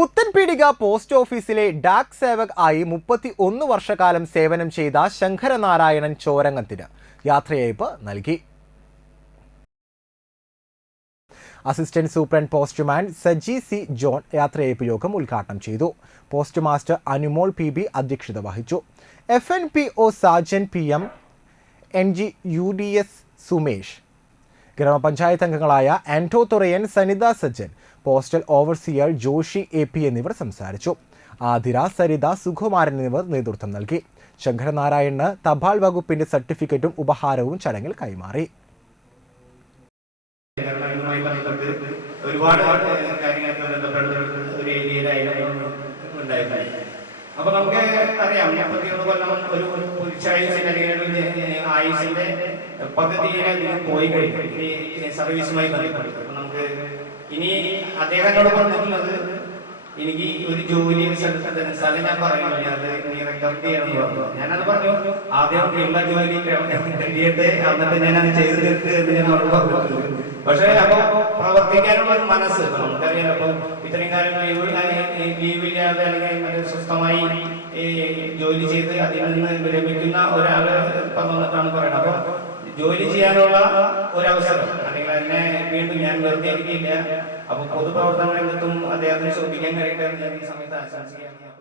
Puthenpeedika post ഓഫീസിലെ ഡാക് സേവക് ആയി മുപ്പത്തി ഒന്ന് വർഷക്കാലം സേവനം ചെയ്ത ശങ്കരനാരായണൻ ചോരങ്ങത്തിന് യാത്രയയപ്പ് നൽകി. Assistant superintendent postman Saji C John യാത്രയയപ്പ് യോഗം ഉദ്ഘാടനം ചെയ്തു. Post master Anumol P B അധ്യക്ഷത വഹിച്ചു. F N P O Sajan P M N G U D S Sumesh ഗ്രാമപഞ്ചായത്ത് അംഗങ്ങളായ Anto Thurayan Sanitha Sajjan postal overseer Joshi A P എന്നിവർ സംസാരിച്ചു. ആതിര സരിത സുകുമാരൻ എന്നിവർ നേതൃത്വം നൽകി. ശങ്കരനാരായണന് തപാൽ വകുപ്പിന്റെ സർട്ടിഫിക്കറ്റും ഉപഹാരവും ചടങ്ങിൽ കൈമാറി. ഒരുപാട് ഒരു ഉണ്ടായിരുന്നത്. അപ്പൊ നമുക്ക് അറിയാം മുപ്പത്തിയൊന്ന് കൊല്ലം ഒരു പുരുഷായുസിന്റെ അല്ലെങ്കിൽ ആയുസിന്റെ പദ്ധതിയിലെ പോയി കഴിഞ്ഞു. സർവീസുമായി ബന്ധപ്പെട്ട്. നമുക്ക് ഇനി അദ്ദേഹം എന്നോട് പറഞ്ഞിട്ടുള്ളത് എനിക്ക് ഒരു ജോലി സ്ഥലത്ത് സ്ഥലം ഞാൻ പറയുന്നില്ല. അത് നീ റെക്കമെൻഡ് ചെയ്യണമെന്ന് പറഞ്ഞു. ഞാനത് പറഞ്ഞു ആദ്യം ഉള്ള ജോലി കഴിയട്ടെ എന്നിട്ട് ഞാനത് ചെയ്ത് തീർത്ത് ഞാൻ പറഞ്ഞു പക്ഷേ അപ്പൊ പ്രവർത്തിക്കാനുള്ള ഒരു മനസ്സ് നമുക്കറിയാം. അപ്പൊ ഇത്രയും കാലം ലീവ് ലീവില്ലാതെ അല്ലെങ്കിൽ മറ്റേ സ്വസ്ഥമായി ജോലി ചെയ്ത് അതിൽ നിന്ന് വിരമിക്കുന്ന ഒരാൾ ഇപ്പം വന്നിട്ടാണ് പറയുന്നത്. അപ്പൊ ജോലി ചെയ്യാനുള്ള ഒരവസരം അല്ലെങ്കിൽ അതിനെ വീണ്ടും ഞാൻ വെറുതെ ഇരിക്കില്ല അപ്പൊ പൊതുപ്രവർത്തന രംഗത്തും അദ്ദേഹത്തിന് ശോഭിക്കാൻ കഴിയട്ടെ എന്ന് ഞാൻ ഈ സമയത്ത് ആശംസിക്കുകയാണ്